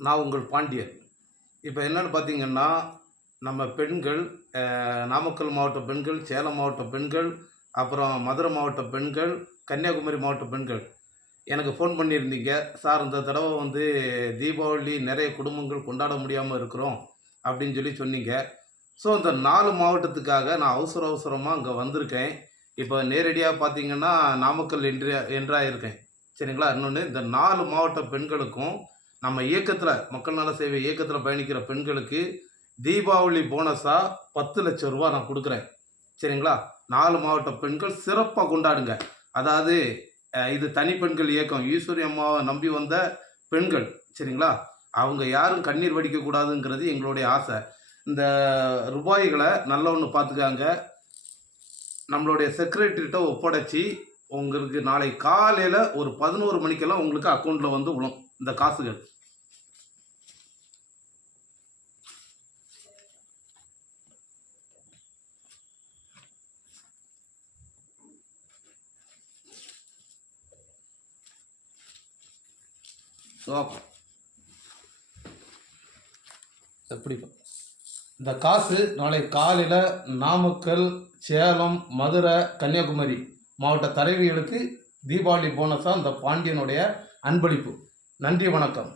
நான் உங்கள் பாண்டியன். இப்போ என்னன்னு பார்த்தீங்கன்னா, நம்ம பெண்கள் நாமக்கல் மாவட்ட பெண்கள், சேலம் மாவட்ட பெண்கள், அப்புறம் மதுரை மாவட்ட பெண்கள், கன்னியாகுமரி மாவட்ட பெண்கள் எனக்கு ஃபோன் பண்ணியிருந்தீங்க. "சார் இந்த தடவ வந்து தீபாவளி நிறைய குடும்பங்கள் கொண்டாட முடியாம இருக்கிறோம்." அப்படின்னு சொன்னீங்க. ஸோ இந்த 4 மாவட்டத்துக்காக நான் அவசரமா அங்க வந்திருக்கேன். இப்போ நேரடியா பார்த்தீங்கன்னா, நாமக்கல் என்ட்ராயிருக்கேன். சரிங்களா? இன்னொன்னு இந்த 4 மாவட்ட பெண்களுக்கும் நம்ம இயக்கத்தில மக்கள் நல சேவை இயக்கத்தில பயணிக்கிற பெண்களுக்கு தீபாவளி போனஸா ரூ. 10,00,000 நான் குடுக்குறேன். சரிங்களா? 4 மாவட்ட பெண்கள் சிறப்பா கொண்டாடுங்க. அதாவது இது தனி பெண்கள் இயக்கம். ஈஸ்வரி அம்மாவ நம்பி வந்த பெண்கள். சரிங்களா? அவங்க யாரும் கண்ணீர் வடிக்கக்கூடாதுங்கிறது எங்களுடைய ஆசை. இந்த ரூபாய்கள நல்லா ஒண்ணு பார்த்துக்கங்க. நம்மளுடைய செக்ரட்டரிட்ட ஒப்படைச்சு, உங்களுக்கு நாளை காலையில ஒரு 11 மணிக்கெல்லாம் உங்களுக்கு அக்கவுண்ட்ல வந்து விழும் இந்த காசுகள். ஸோ எப்படி இந்த காசு நாளை காலையில நாமக்கல், சேலம், மதுரை, கன்னியாகுமரி மாவட்ட தலைவிகளுக்கு தீபாவளி போனஸா இந்த பாண்டியனுடைய அன்பளிப்பு. நன்றி, வணக்கம்.